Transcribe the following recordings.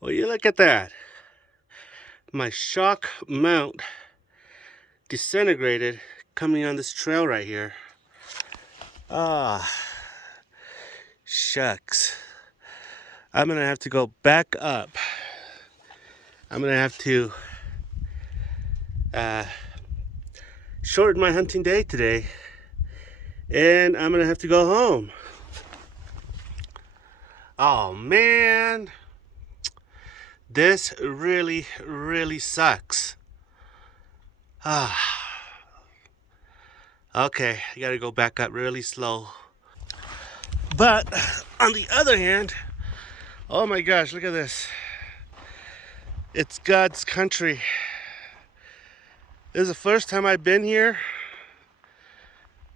Well, you look at that. My shock mount disintegrated coming on this trail right here. Ah, shucks. I'm gonna have to go back up. I'm gonna have to shorten my hunting day today, and I'm gonna have to go home. Oh man, this really sucks. Ah, okay, I gotta go back up really slow. But on the other hand, oh my gosh, look at this. It's God's country. This is the first time I've been here.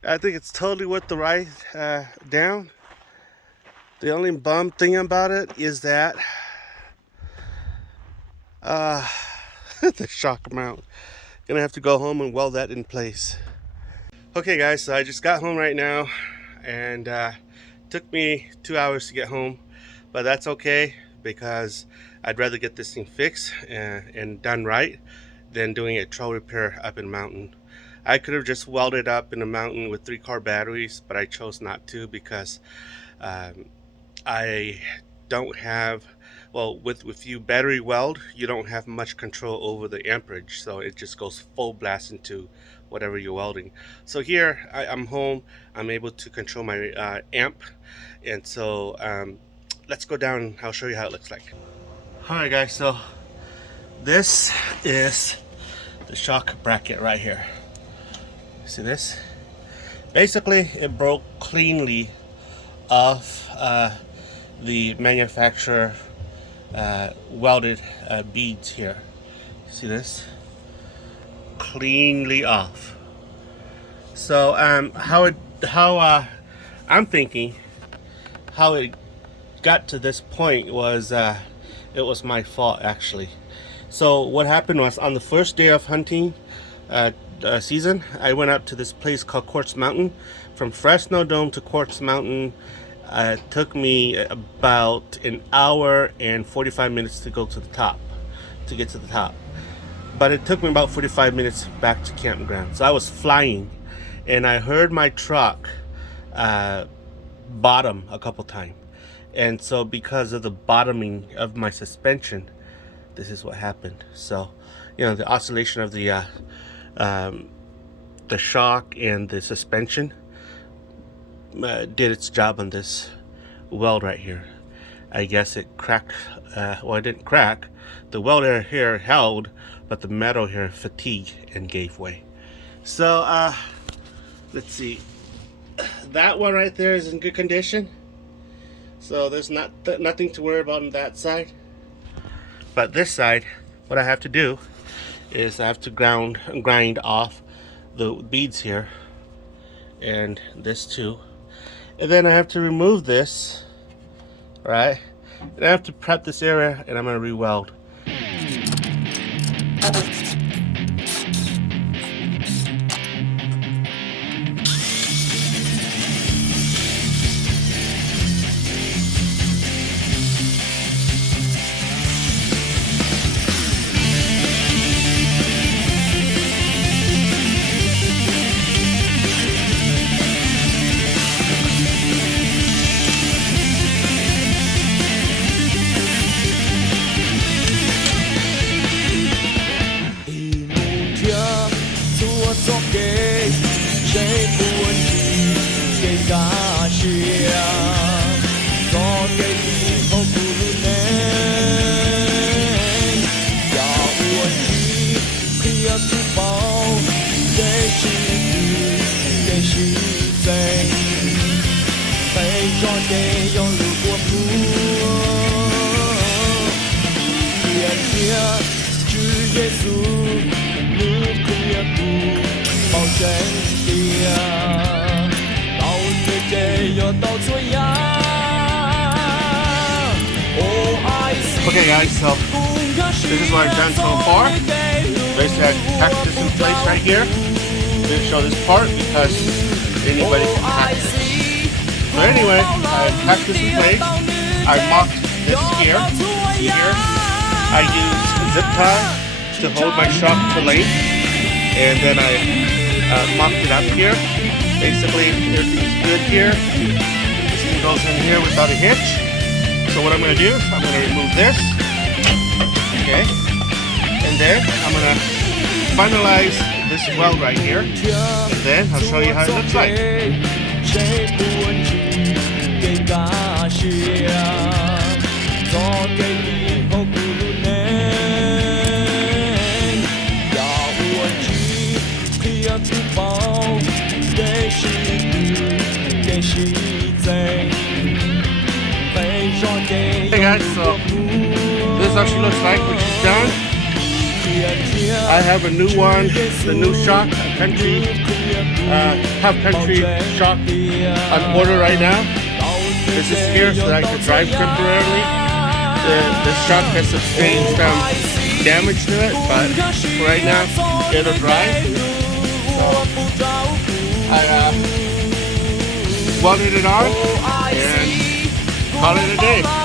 I think it's totally worth the ride down. The only bum thing about it is that the shock mount. Gonna have to go home and weld that in place. Okay guys, so I just got home right now, and took me 2 hours to get home, but that's okay because I'd rather get this thing fixed and done right than doing a trail repair up in mountain. I could have just welded up in a mountain with 3-car batteries, but I chose not to because I don't have, well, if you battery weld, you don't have much control over the amperage, so it just goes full blast into whatever you're welding. So here I'm home, I'm able to control my amp, and so let's go down and I'll show you how it looks like. Alright guys, so this is the shock bracket right here. See this? Basically it broke cleanly off the manufacturer welded beads here. See this? Cleanly off. So I'm thinking how it got to this point was it was my fault actually. So what happened was, on the first day of hunting season, I went up to this place called Quartz Mountain. From Fresno Dome to Quartz Mountain, it took me about an hour and 45 minutes to go to the top, to get to the top. But it took me about 45 minutes back to campground. So I was flying, and I heard my truck bottom a couple times. And so because of the bottoming of my suspension, this is what happened. So, you know, the oscillation of the shock and the suspension did its job on this weld right here. I guess it cracked. Well, it didn't crack. The weld here held, but the metal here fatigued and gave way. So let's see. That one right there is in good condition. So there's nothing to worry about on that side. But this side, what I have to do is I have to grind off the beads here, and this too. And then I have to remove this, right? And I have to prep this area, and I'm gonna re-weld. Okay guys, so this is what I've done so far. Basically I packed this in place right here. Didn't show this part because anybody can hack this. So anyway, I packed this in place. I mocked this here, see here. I use zip tie to hold my shock to length, and then I mocked it up here. Basically, everything's good here. This thing goes in here without a hitch. So what I'm going to do, I'm going to remove this. Okay. And then I'm going to finalize this weld right here. And then I'll show you how it looks like. Hey guys, so this is how she looks like when she's done. I have a new one, the new shock, country, half country shock on order right now. This is here so that I can drive temporarily. The shock has sustained some damage to it, but for right now it'll drive. So I welded it on and call it a day.